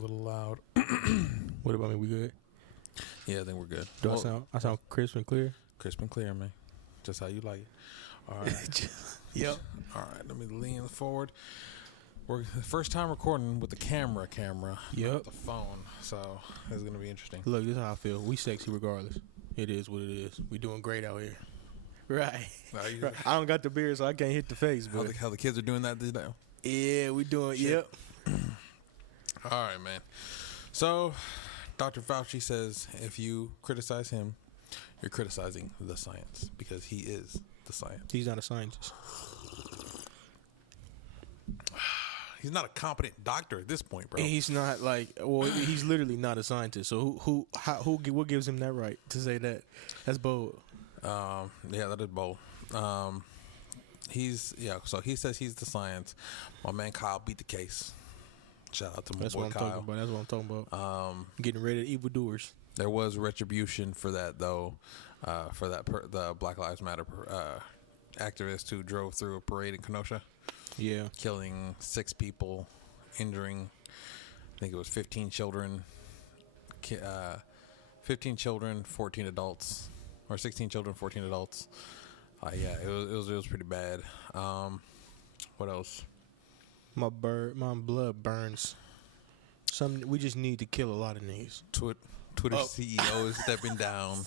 little loud. What about me? We good? Yeah, I think we're good. Do I sound crisp and clear? Crisp and clear, man. Just how you like it. All right. Yep. All right, let me lean forward. We're the first time recording with the camera, Yep. not the phone. So it's gonna be interesting. Look, this is how I feel. We sexy regardless. It is what it is. We doing great out here. Right. Right. I don't got the beard, so I can't hit the face. But How the kids are doing that today? yeah, we doing. Shit. Yep. All right, man. So, Dr. Fauci says if you criticize him, you're criticizing the science because he is the science. He's not a scientist. He's not a competent doctor at this point, bro. He's not like. Well, he's literally not a scientist. So what gives him that right to say that? That's bold. Yeah, that is bold. So he says he's the science. My man Kyle beat the case. Shout out to my boy Kyle. That's what I'm talking about. Getting rid of evildoers. There was retribution for that, though, for the Black Lives Matter activist who drove through a parade in Kenosha. Yeah. Killing 6 people, injuring, I think it was 15 children, 14 adults, or 16 children, 14 adults. Yeah, it was pretty bad. What else? My blood burns. We just need to kill a lot of niggas. Twitter CEO is stepping down.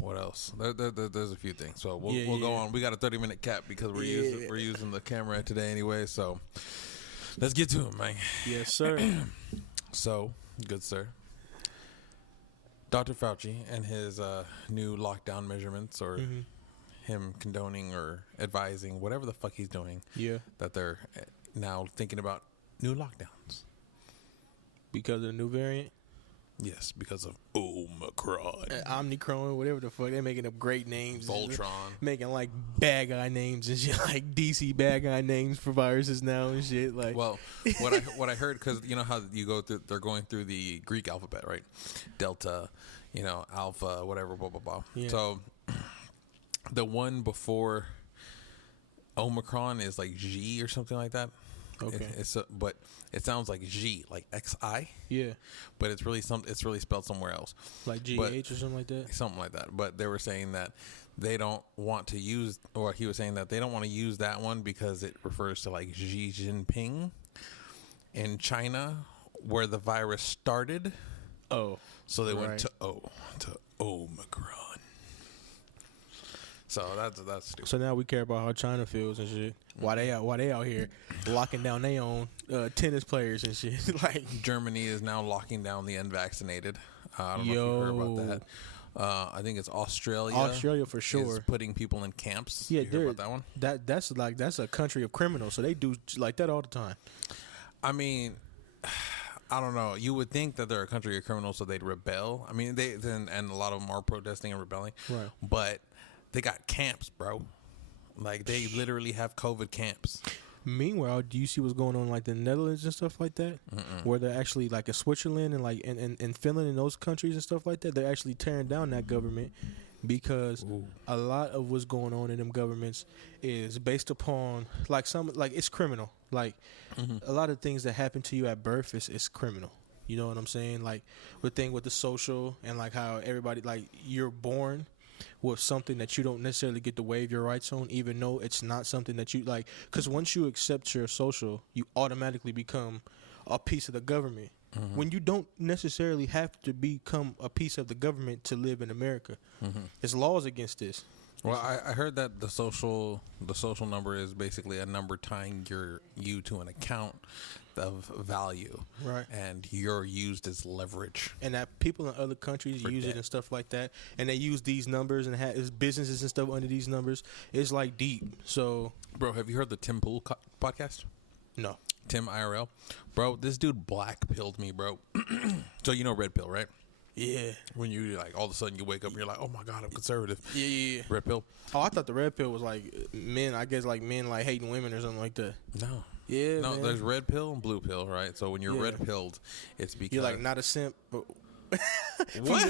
What else? There's a few things. So we'll go on. We got a 30-minute cap because we're using the camera today anyway. So let's get to it, man. Yes, sir. So, good sir. Dr. Fauci and his new lockdown measurements, or him condoning or advising, whatever the fuck he's doing. Yeah. That they're now thinking about new lockdowns. Because of the new variant? Yes, because of Omicron. Omicron, whatever the fuck. They're making up great names. Voltron. Making like bad guy names and shit, like DC bad guy names for viruses now and shit. Like, well, what I heard, because you know how you go through, they're going through the Greek alphabet, right? Delta, Alpha, whatever, blah blah blah. Yeah. So the one before Omicron is like G or something like that. Okay. But it sounds like G, like XI. Yeah. But it's really spelled somewhere else. Like GH or something like that? Something like that. But they were saying that they don't want to use, or he was saying that they don't want to use that one because it refers to like Xi Jinping in China, where the virus started. Oh. So they went to Omicron. So that's stupid. So now we care about how China feels and shit. Why they out here locking down their own tennis players and shit. Like, Germany is now locking down the unvaccinated. I don't know if you heard about that. I think it's Australia. Australia for sure. Is putting people in camps. Yeah, you heard about that one? That's a country of criminals. So they do like that all the time. I mean, I don't know. You would think that they're a country of criminals, so they'd rebel. I mean, and a lot of them are protesting and rebelling. Right. But they got camps, bro. Like, they literally have COVID camps. Meanwhile, do you see what's going on like the Netherlands and stuff like that? Where they're actually like in Switzerland and like in Finland and those countries and stuff like that, they're actually tearing down that government because a lot of what's going on in them governments is based upon like it's criminal. Like a lot of things that happen to you at birth is criminal. You know what I'm saying? Like the thing with the social and like how everybody, like, you're born with something that you don't necessarily get to waive your rights on, even though it's not something that you like. Because once you accept your social, you automatically become a piece of the government. When you don't necessarily have to become a piece of the government to live in America. There's laws against this. Well, I heard that the social number is basically a number tying you to an account of value, right? And you're used as leverage, and that people in other countries use it and stuff like that, and they use these numbers and have businesses and stuff under these numbers. It's like deep. So, bro, have you heard the Tim Pool podcast? No. Tim IRL, bro. This dude black pilled me, bro. So you know red pill, right? Yeah. When you like all of a sudden you wake up and you're like, oh my God, I'm conservative. Yeah. Red pill. Oh, I thought the red pill was like men. I guess like men like hating women or something like that. No. Yeah. No, man. There's red pill and blue pill, right? So when you're red pilled, it's because you're like not a simp. But what?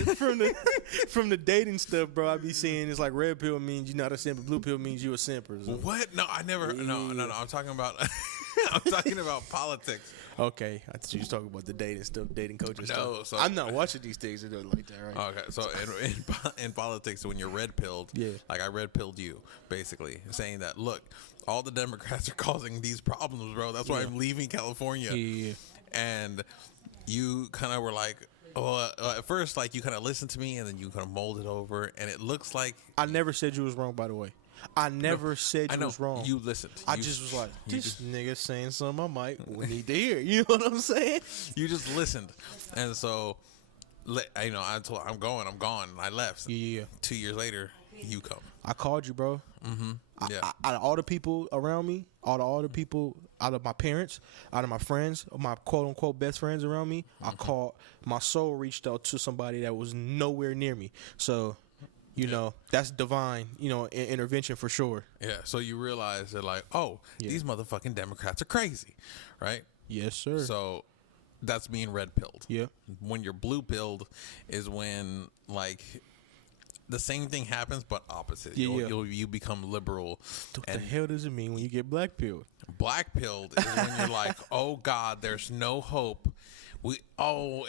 from the dating stuff, bro, I be seeing it's like red pill means you're not a simp, blue pill means you a simp. What? No, I never. No. I'm talking about. I'm talking about politics. Okay, I thought you was talking about the dating stuff, dating coaching No, stuff. so I'm not watching these things that are like that, right? Okay, so in politics, when you're red pilled, Yeah. like I red pilled you, basically saying that look, all the Democrats are causing these problems, bro. That's why I'm leaving California. Yeah. And you kind of were like, oh, at first, like you kind of listened to me, and then you kind of molded over, and it looks like I never said you was wrong, by the way. I never said you was wrong. You listened. I just was like, this nigga saying something I might need to hear. You know what I'm saying? You just listened, and so, I told I'm gone. And I left. Yeah. 2 years later, you come. I called you, bro. Mm-hmm. Yeah. Out of all the people around me, all the people, out of my parents, out of my friends, my quote unquote best friends around me, I called. My soul reached out to somebody that was nowhere near me. So. You know, that's divine, intervention for sure. Yeah, so you realize that, like, these motherfucking Democrats are crazy, right? Yes, sir. So that's being red-pilled. Yeah. When you're blue-pilled is when, like, the same thing happens but opposite. Yeah, you become liberal. What the hell does it mean when you get black-pilled? Black-pilled is when you're like, oh, God, there's no hope.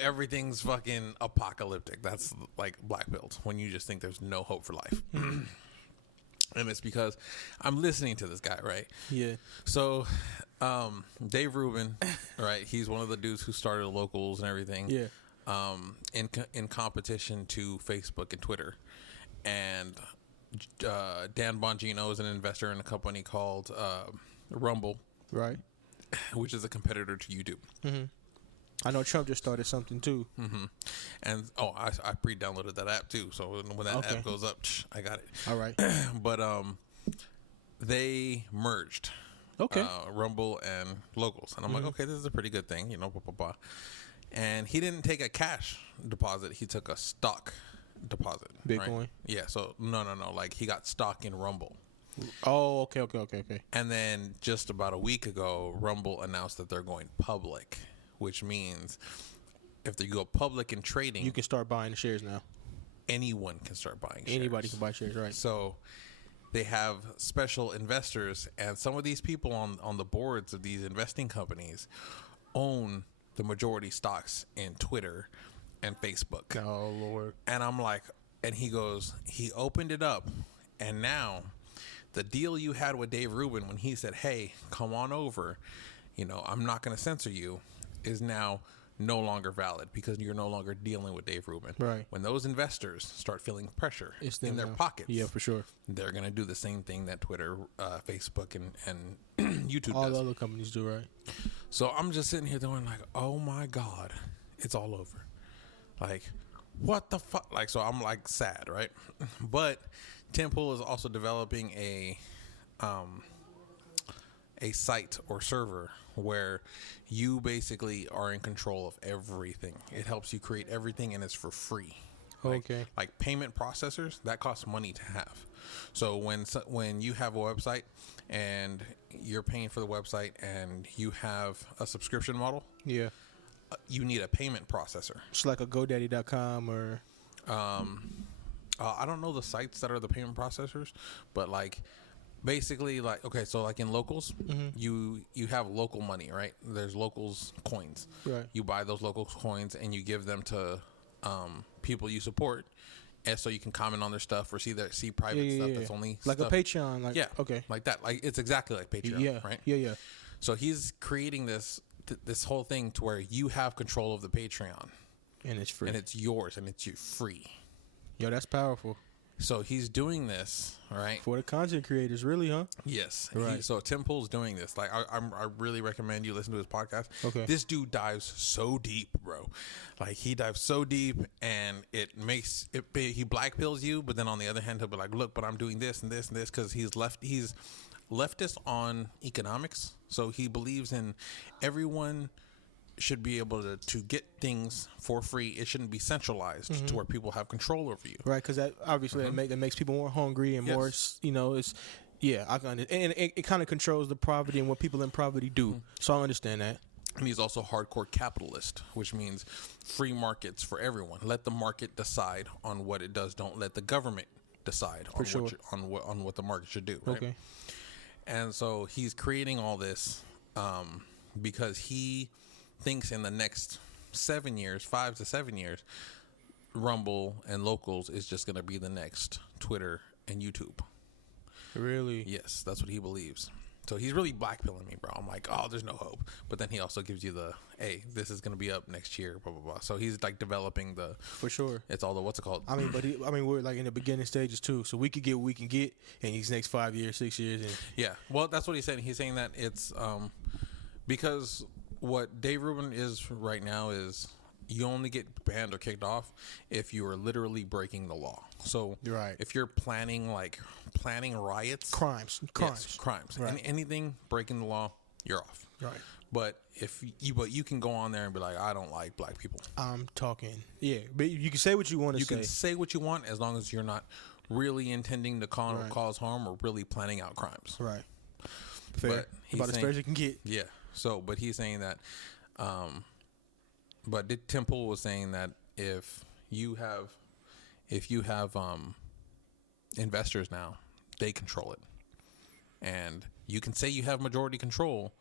Everything's fucking apocalyptic. That's like black pilled when you just think there's no hope for life. And it's because I'm listening to this guy, right? Yeah. So, Dave Rubin, right? He's one of the dudes who started Locals and everything. Yeah. In competition to Facebook and Twitter. And Dan Bongino is an investor in a company called Rumble. Right. Which is a competitor to YouTube. Mm-hmm. I know Trump just started something too. Mm-hmm. And I pre-downloaded that app too. So when that app goes up, I got it. All right. But they merged. Okay. Rumble and Locals, and I'm like, okay, this is a pretty good thing, blah, blah, blah. And he didn't take a cash deposit; he took a stock deposit. Bitcoin. Right? Yeah. So no. Like he got stock in Rumble. Oh, okay. And then just about a week ago, Rumble announced that they're going public. Which means if they go public in trading, you can start buying the shares now. Anyone can start buying shares. Anybody can buy shares, right? So they have special investors, and some of these people on the boards of these investing companies own the majority stocks in Twitter and Facebook. Oh, Lord. And I'm like, and he opened it up, and now the deal you had with Dave Rubin when he said, hey, come on over, I'm not going to censor you, is now no longer valid because you're no longer dealing with Dave Rubin. Right. When those investors start feeling pressure in their pockets, yeah, for sure, they're going to do the same thing that Twitter, Facebook, and YouTube all does. All other companies do, right? So I'm just sitting here going like, oh my God, it's all over. Like, what the fuck? Like, so I'm like sad, right? But Tim Pool is also developing a site or server where you basically are in control of everything. It helps you create everything, and it's for free. Okay. Like payment processors, that costs money to have. So when you have a website and you're paying for the website and you have a subscription model, yeah, you need a payment processor. It's like a GoDaddy.com or I don't know the sites that are the payment processors, but like basically, like, okay, so like in Locals, you have local money, right? There's Locals coins. Right. You buy those Locals coins and you give them to people you support, and so you can comment on their stuff or see private stuff that's only like stuff. a Patreon. Like, yeah, okay, like that. Like it's exactly like Patreon, right? Yeah. So he's creating this whole thing to where you have control of the Patreon, and it's free, and it's yours, and it's free. Yo, that's powerful. So he's doing this, right? For the content creators, really, huh? Yes. Right. So Tim Pool's doing this. Like, I really recommend you listen to his podcast. Okay. This dude dives so deep, bro. Like, he dives so deep, and he black pills you, but then on the other hand, he'll be like, look, but I'm doing this and this and this, because he's leftist on economics. So he believes in everyone should be able to get things for free. It shouldn't be centralized to where people have control over you. Right, because that obviously that makes people more hungry and more, it's I can understand. And it kind of controls the poverty and what people in poverty do. So I understand that. And he's also hardcore capitalist, which means free markets for everyone. Let the market decide on what it does. Don't let the government decide on what the market should do. Right? Okay. And so he's creating all this because he thinks in the next 7 years, 5 to 7 years, Rumble and Locals is just going to be the next Twitter and YouTube. Really? Yes, that's what he believes. So he's really blackpilling me, bro. I'm like, oh, there's no hope. But then he also gives you the, hey, this is gonna be up next year, blah blah blah. So he's like developing the, for sure. It's all the, what's it called? I mean, we're like in the beginning stages too. So we could get what we can get in these next 5 years, 6 years, and yeah. Well, that's what he's saying. He's saying that it's because what Dave Rubin is right now is you only get banned or kicked off if you are literally breaking the law. So right. If you're planning riots, crimes, right. And anything breaking the law, you're off. Right. But you can go on there and be like, I don't like black people. I'm talking. Yeah, but you can say what you want to say. You can say what you want as long as you're not really intending to cause harm or really planning out crimes. Right. Fair. About as fair as you can get. Yeah. So, but he's saying that. But Temple was saying that if you have investors now, they control it, and you can say you have majority control,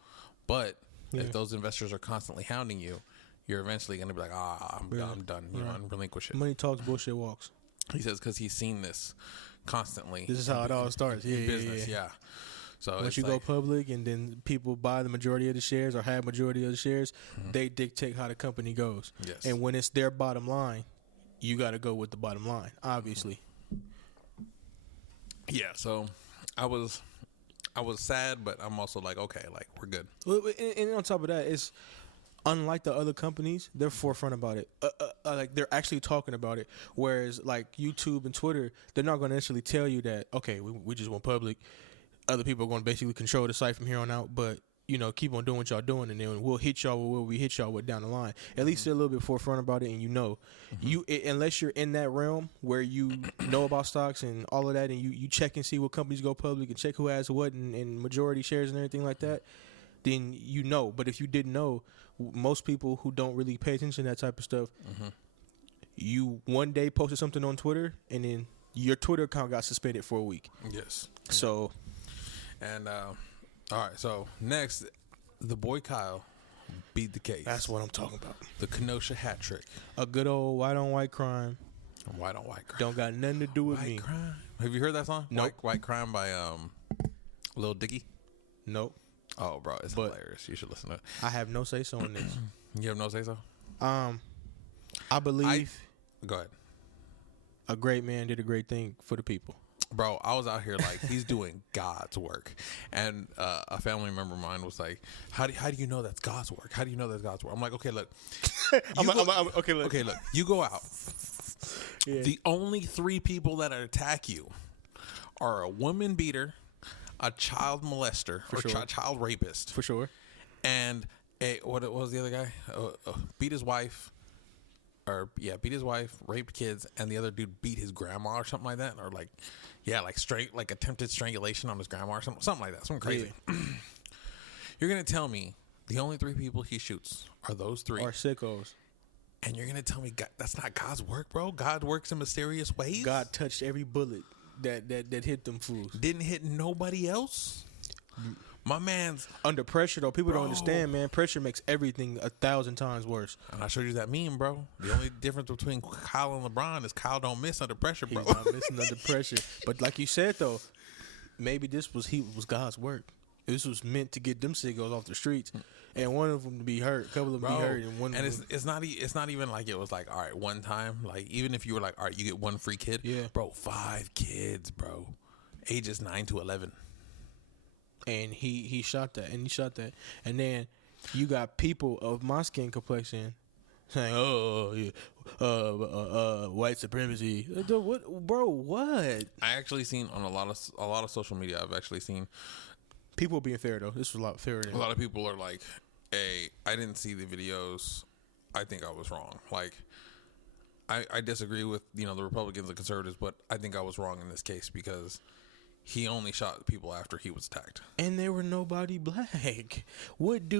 but if those investors are constantly hounding you, you're eventually going to be like, I'm done, and relinquish it. Money talks, bullshit walks. He says because he's seen this constantly. This is how it all starts. Yeah, business, yeah. So once you go public and then people buy the majority of the shares or have majority of the shares, they dictate how the company goes. Yes. And when it's their bottom line, you got to go with the bottom line, obviously. Yeah. So I was sad, but I'm also like, okay, like we're good. And on top of that, it's unlike the other companies, they're forefront about it. Like they're actually talking about it. Whereas like YouTube and Twitter, they're not going to necessarily tell you that, okay, we just went public. Other people are going to basically control the site from here on out, but keep on doing what y'all doing, and then we'll hit y'all with what we hit y'all with down the line. At least they're a little bit forefront about it, and unless you're in that realm where you know about stocks and all of that, and you check and see what companies go public and check who has what and majority shares and everything like that, then you know. But if you didn't know, most people who don't really pay attention to that type of stuff, you one day posted something on Twitter, and then your Twitter account got suspended for a week. Yes. So. And all right, so next, the boy Kyle beat the case. That's what I'm talking about. The Kenosha hat trick. A good old white on white crime. White on white crime. Don't got nothing to do with white me. Crime. Have you heard that song? Nope. White Crime by Lil Dicky. Nope. Oh, bro, it's hilarious. You should listen to it. I have no say so on this. You have no say so? I believe. Go ahead. A great man did a great thing for the people. Bro, I was out here like he's doing God's work, and a family member of mine was like, "How do you know that's God's work? How do you know that's God's work?" I'm like, "Okay, look, okay, look, you go out. Yeah. The only 3 people that attack you are a woman beater, a child molester, child rapist, for sure, and what was the other guy? Beat his wife." Beat his wife, raped kids, and the other dude beat his grandma or something like that, or like attempted strangulation on his grandma or something like that, something crazy. Yeah. You're gonna tell me the only 3 people he shoots are those 3 are sickos, and you're gonna tell me that's not God's work, bro? God works in mysterious ways. God touched every bullet that hit them fools. Didn't hit nobody else. My man's under pressure though. People don't understand, man. Pressure makes everything 1,000 times worse. And I showed you that meme, bro. The only difference between Kyle and LeBron is Kyle don't miss under pressure, bro. He's not missing under pressure. But like you said though, maybe this was God's work. This was meant to get them sickos off the streets, and one of them to be hurt, a couple of them to be hurt, and one. And it's not even like it was like, all right, one time. Like even if you were like, all right, you get 1 free kid, yeah, bro, 5 kids, bro, ages 9 to 11. And he shot that, and then you got people of my skin complexion saying, white supremacy. What, bro? What? I actually seen on a lot of social media. I've actually seen people being fair though. This was a lot fairer. A lot of people are like, "Hey, I didn't see the videos. I think I was wrong." Like, I disagree with the Republicans and conservatives, but I think I was wrong in this case because he only shot people after he was attacked. And there were nobody black. And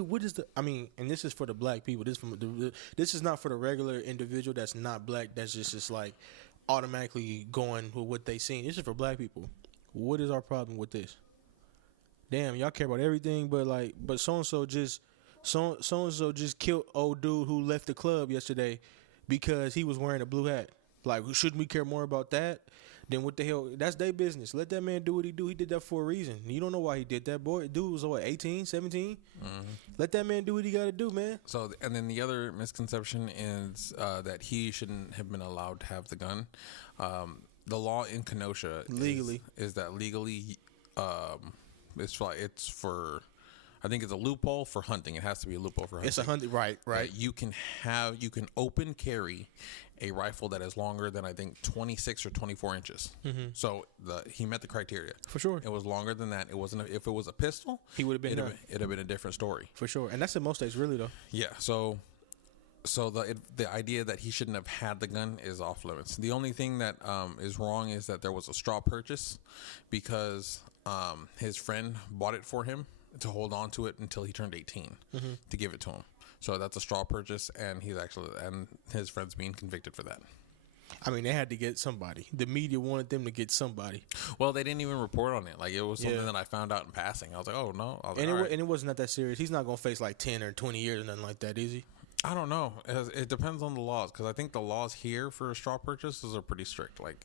this is for the black people. This is not for the regular individual that's not black, that's just like automatically going with what they seen. This is for black people. What is our problem with this? damn, y'all care about everything, but so and so just killed old dude who left the club yesterday because he was wearing a blue hat. Like, shouldn't we care more about that? Then what the hell? That's their business. Let that man do what he do. He did that for a reason. You don't know why he did that, boy. Dude was, what, 18, 17? Mm-hmm. Let that man do what he got to do, man. So, and then the other misconception is that he shouldn't have been allowed to have the gun. The law in Kenosha legally is that legally it's for, I think it's a loophole for hunting. It has to be a loophole for hunting. It's a hunting, right. You can open carry a rifle that is longer than, I think, 26 or 24 inches. Mm-hmm. So he met the criteria. For sure. It was longer than that. It wasn't. If it was a pistol, he would have been. It'd have been a different story. For sure. And that's in most states, really, though. Yeah. So the idea that he shouldn't have had the gun is off limits. The only thing that is wrong is that there was a straw purchase because his friend bought it for him to hold on to it until he turned 18 to give it to him. So that's a straw purchase, and his friend's being convicted for that. I mean, they had to get somebody. The media wanted them to get somebody. Well, they didn't even report on it. Like, it was something that I found out in passing. I was like, oh, no. And it wasn't that serious. He's not going to face like 10 or 20 years or nothing like that, is he? I don't know. It depends on the laws, because I think the laws here for straw purchases are pretty strict. Like,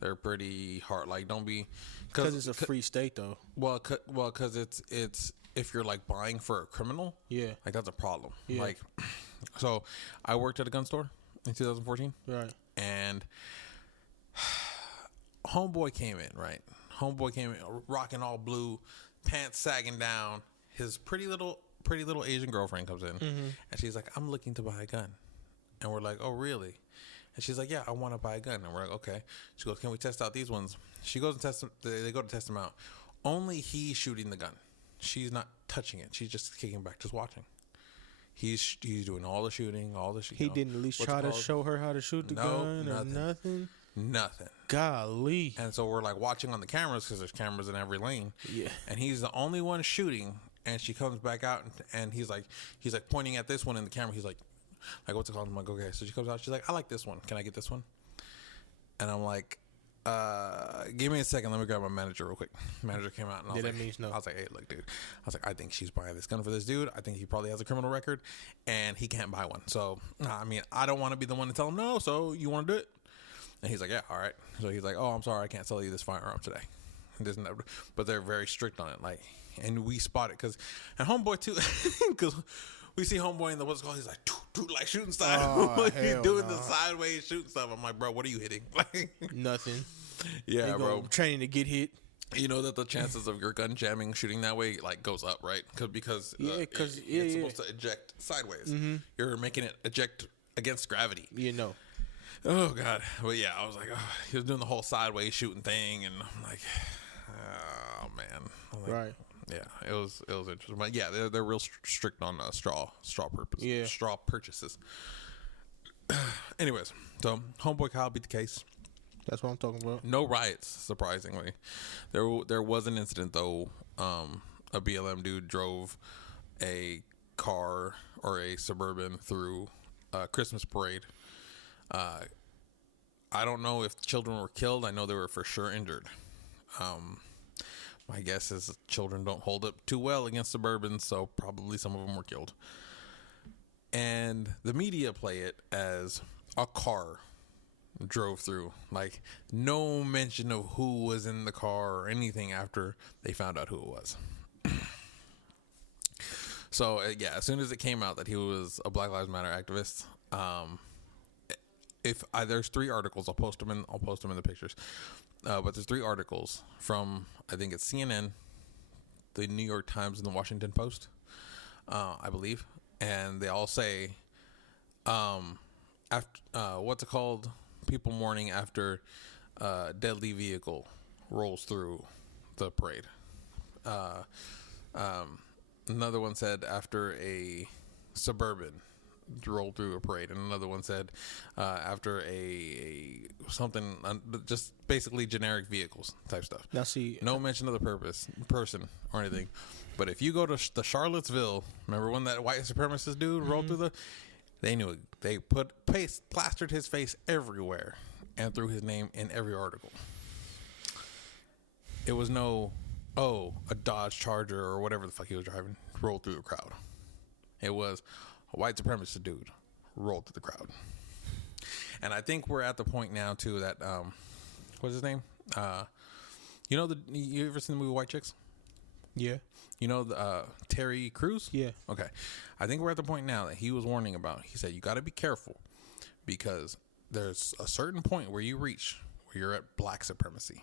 they're pretty hard. Like, don't be... Because it's a free state, though. Well, because it's if you're like buying for a criminal, like that's a problem. Yeah. Like, so I worked at a gun store in 2014, right? And homeboy came in, rocking all blue, pants sagging down. His pretty little Asian girlfriend comes in, and she's like, "I'm looking to buy a gun," and we're like, "Oh, really?" And she's like, "Yeah, I want to buy a gun." And we're like, "Okay." She goes, "Can we test out these ones?" She goes and test them. They go to test them out. Only he's shooting the gun. She's not touching it. She's just kicking back, just watching. He's doing all the shooting, He didn't at least try to show her how to shoot the gun or nothing? Nothing. Golly. And so we're like watching on the cameras because there's cameras in every lane. Yeah. And he's the only one shooting. And she comes back out and he's like pointing at this one in the camera. He's like, what's it called? I'm like, okay. So she comes out. She's like, I like this one. Can I get this one? And I'm like, give me a second. Let me grab my manager real quick. Manager came out and I was like, no. I was like, hey, look, dude. I was like, I think she's buying this gun for this dude. I think he probably has a criminal record and he can't buy one. So, I mean, I don't want to be the one to tell him no. So you want to do it? And he's like, yeah, all right. So he's like, oh, I'm sorry. I can't sell you this firearm today. But they're very strict on it. Like, and we spot it and homeboy too, because we see homeboy in the what's it called. He's like, like shooting style. He's doing the sideways shooting stuff. I'm like, bro, what are you hitting? Like nothing. Yeah, bro. Training to get hit. You know that the chances of your gun jamming shooting that way like goes up, right? Because it's supposed to eject sideways. Mm-hmm. You're making it eject against gravity. You know. Oh God. Well, yeah. I was like, he was doing the whole sideways shooting thing, and I'm like, oh man. Like, right. Yeah, it was interesting. But yeah, they're real strict on straw purposes. Yeah. Straw purchases. Anyways, so homeboy Kyle beat the case. That's what I'm talking about. No riots, surprisingly. There was an incident though. A BLM dude drove a car or a Suburban through a Christmas parade. I don't know if children were killed. I know they were for sure injured. My guess is children don't hold up too well against Suburbans, so probably some of them were killed. And the media play it as a car drove through. Like, no mention of who was in the car or anything after they found out who it was. So, yeah, as soon as it came out that he was a Black Lives Matter activist, there's 3 articles. I'll post them in the pictures. But there's 3 articles from, I think it's CNN, the New York Times, and the Washington Post, I believe. And they all say, after what's it called? People mourning after deadly vehicle rolls through the parade. Another one said after a Suburban rolled through a parade, and another one said after a something, just basically generic vehicles type stuff. Now see, no mention of the person or anything. But if you go to the Charlottesville, remember when that white supremacist dude rolled through they knew it. They plastered his face everywhere and threw his name in every article. It was no a Dodge Charger or whatever the fuck he was driving rolled through the crowd. It was a white supremacist dude rolled through the crowd. And I think we're at the point now too that what's his name? You ever seen the movie White Chicks? Yeah. You know Terry Crews? Yeah. Okay. I think we're at the point now that he was warning about. He said you got to be careful because there's a certain point where you reach where you're at black supremacy.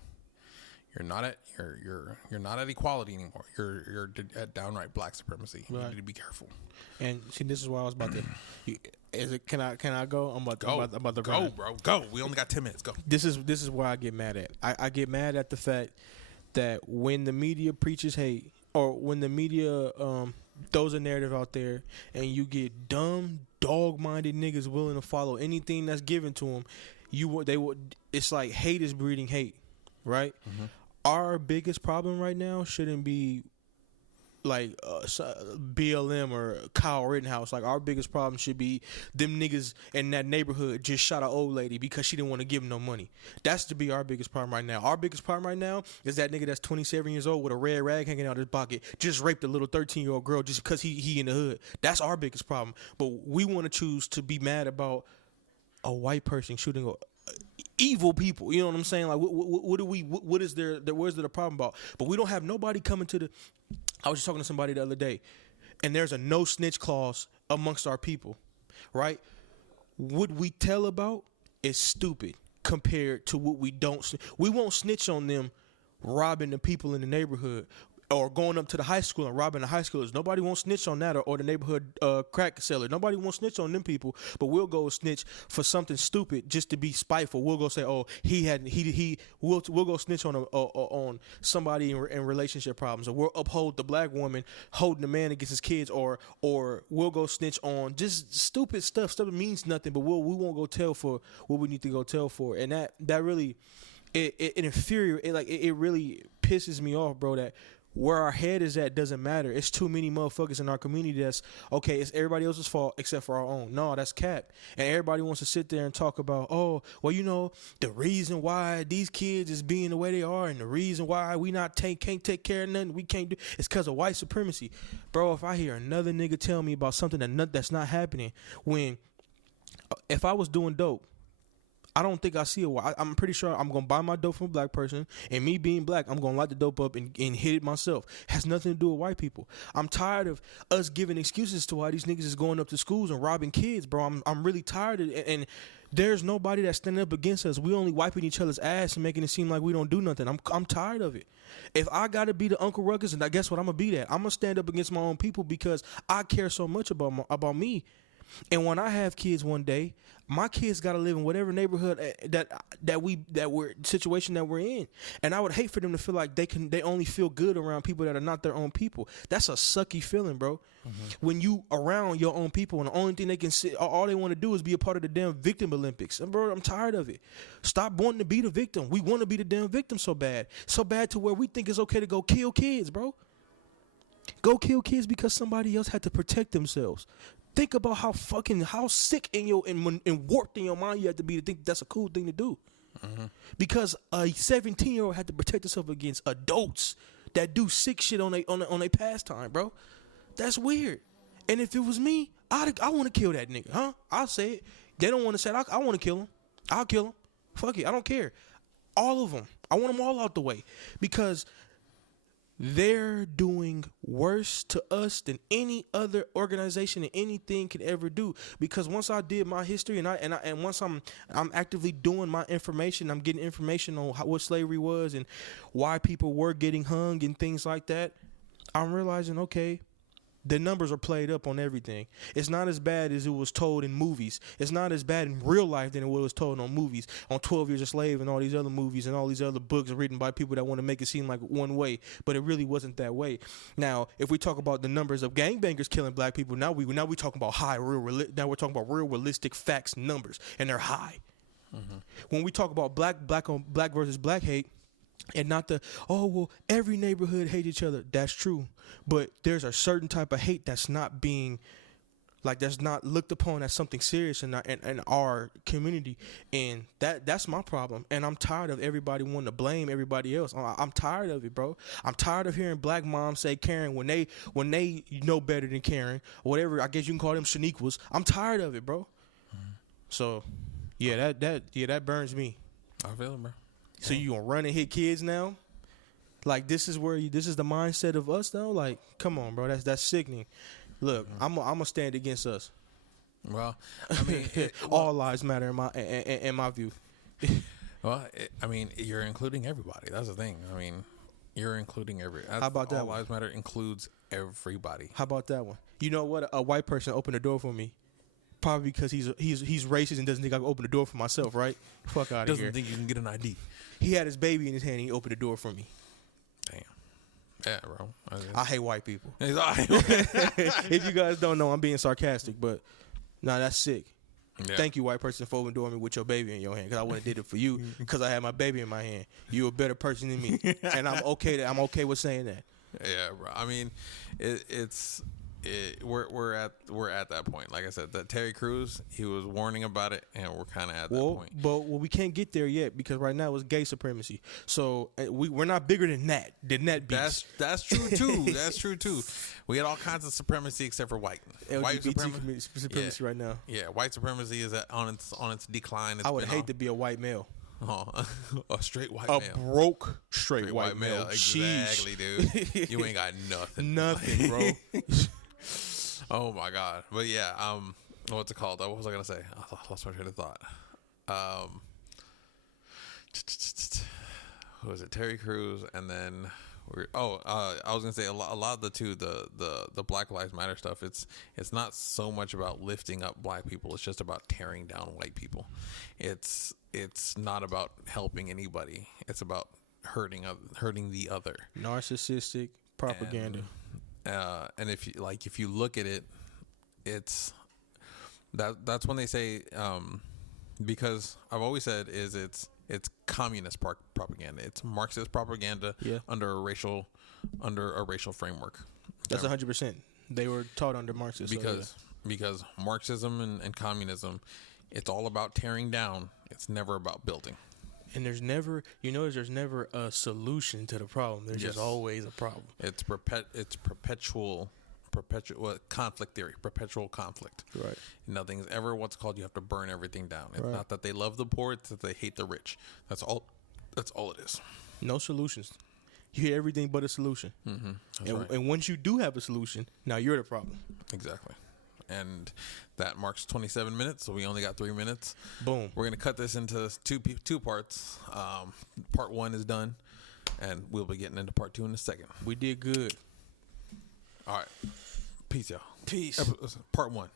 You're not at you're not at equality anymore. You're at downright black supremacy. You need to be careful. And see, this is why I was about to. Can I go? I'm about to go, run. Bro. Go. We only got 10 minutes. Go. This is where I get mad at. I get mad at the fact that when the media preaches hate, or when the media throws a narrative out there, and you get dumb, dog-minded niggas willing to follow anything that's given to them, it's like hate is breeding hate, right? Mm-hmm. Our biggest problem right now shouldn't be like BLM or Kyle Rittenhouse. Like, our biggest problem should be them niggas in that neighborhood just shot an old lady because she didn't want to give them no money. That's to be our biggest problem right now. Our biggest problem right now is that nigga that's 27 years old with a red rag hanging out his pocket just raped a little 13-year-old girl just because he in the hood. That's our biggest problem. But we want to choose to be mad about a white person shooting evil people. You know what I'm saying? Like, where's there the problem about? But we don't have nobody coming to the. I was just talking to somebody the other day, and there's a no snitch clause amongst our people, right? What we tell about is stupid compared to what we don't. We won't snitch on them robbing the people in the neighborhood or going up to the high school and robbing the high schoolers. Nobody won't snitch on that, or the neighborhood crack seller. Nobody won't snitch on them people, but we'll go snitch for something stupid just to be spiteful. We'll go say, oh, we'll go snitch on somebody in relationship problems, or we'll uphold the black woman holding the man against his kids, or we'll go snitch on just stupid stuff that means nothing, but we won't go tell for what we need to go tell for. And that really it really pisses me off, bro, that where our head is at doesn't matter. It's too many motherfuckers in our community that's, okay, it's everybody else's fault except for our own. No, that's cap. And everybody wants to sit there and talk about, oh, well, the reason why these kids is being the way they are and the reason why we can't take care of nothing, we can't do, it's because of white supremacy. Bro, if I hear another nigga tell me about something that's not happening, if I was doing dope, I don't think I see it. I'm pretty sure I'm going to buy my dope from a black person, and me being black, I'm going to light the dope up and hit it myself. It has nothing to do with white people. I'm tired of us giving excuses to why these niggas is going up to schools and robbing kids, bro. I'm really tired of it, and there's nobody that's standing up against us. We only wiping each other's ass and making it seem like we don't do nothing. I'm tired of it. If I got to be the Uncle Ruckus, and I guess what I'm going to be that. I'm going to stand up against my own people because I care so much about me. And when I have kids one day, my kids got to live in whatever neighborhood situation that we're in. And I would hate for them to feel like they only feel good around people that are not their own people. That's a sucky feeling, bro. Mm-hmm. When you around your own people and the only thing they can see, all they want to do is be a part of the damn victim Olympics. And bro, I'm tired of it. Stop wanting to be the victim. We want to be the damn victim so bad to where we think it's okay to go kill kids, bro. Go kill kids because somebody else had to protect themselves. Think about how sick and warped in your mind you have to be to think that's a cool thing to do. Mm-hmm. Because a 17-year-old had to protect herself against adults that do sick shit on their pastime, bro. That's weird. And if it was me, I want to kill that nigga, huh? I'll say it. They don't want to say it. I want to kill him. I'll kill him. Fuck it. I don't care. All of them. I want them all out the way because they're doing worse to us than any other organization and anything could ever do. Because once I did my history and once I'm actively doing my information, I'm getting information on what slavery was and why people were getting hung and things like that. I'm realizing, okay, the numbers are played up on everything. It's not as bad as it was told in movies. It's not as bad in real life than it was told on movies, on 12 Years a Slave and all these other movies and all these other books written by people that want to make it seem like one way, but it really wasn't that way. Now, if we talk about the numbers of gangbangers killing black people, now we talking about now we're talking about real realistic facts numbers, and they're high. Mm-hmm. When we talk about black versus black hate, and not every neighborhood hate each other. That's true. But there's a certain type of hate that's not being Like that's not looked upon as something serious in our community, and that's my problem. And I'm tired of everybody wanting to blame everybody else. I'm tired of it, bro. I'm tired of hearing black moms say Karen when they know better than Karen, or whatever. I guess you can call them Shaniquas. I'm tired of it, bro. So, yeah, that burns me. I feel it, bro. So you gonna run and hit kids now? Like this is the mindset of us now. Like, come on, bro. That's sickening. Look, I'm gonna stand against us. Well, I mean, all lives matter in my view. Well, I mean, you're including everybody. That's the thing. I mean, you're including everybody. How about that? All lives matter includes everybody. How about that one? You know what? A white person opened the door for me, probably because he's racist and doesn't think I can open the door for myself. Right? Fuck out of here. Doesn't think you can get an ID. He had his baby in his hand and he opened the door for me. Damn. Yeah, bro. I hate white people. If you guys don't know, I'm being sarcastic, but nah, that's sick. Yeah. Thank you, white person, for opening the door me with your baby in your hand, because I wouldn't have did it for you because I had my baby in my hand. You a better person than me, and I'm okay with saying that. Yeah, bro. I mean, we're at that point. Like I said, that Terry Crews, he was warning about it, and we're kind of at that point. But we can't get there yet because right now it's gay supremacy. So we're not bigger than that. Beast. That's true too. That's true too. We had all kinds of supremacy except for white. White supremacy right now. Yeah, white supremacy is on its decline. I would hate to be a white male. Oh, a straight white male. A broke straight white male. Exactly, dude. You ain't got nothing. Nothing, bro. Oh my god. But yeah, what's it called? What was I gonna say? I lost my train of thought. Who was it? Terry Crews, and then I was gonna say a lot of the Black Lives Matter stuff. It's not so much about lifting up black people. It's just about tearing down white people. It's not about helping anybody. It's about hurting the other. Narcissistic propaganda. And if you look at it, that's when they say, because I've always said it's communist propaganda. It's Marxist propaganda under a racial framework. That's 100%. They were taught under Marxist. Because Marxism and communism, it's all about tearing down. It's never about building. And there's never a solution to the problem. There's just always a problem. It's perpetual conflict theory, perpetual conflict. Right. Nothing's ever what's called you have to burn everything down. It's not that they love the poor, it's that they hate the rich. That's all it is. No solutions. You hear everything but a solution. Mm-hmm. And once you do have a solution, now you're the problem. Exactly. And that marks 27 minutes, so we only got 3 minutes. Boom. We're going to cut this into two parts. Part 1 is done, and we'll be getting into part 2 in a second. We did good. All right. Peace, y'all. Peace. Part 1.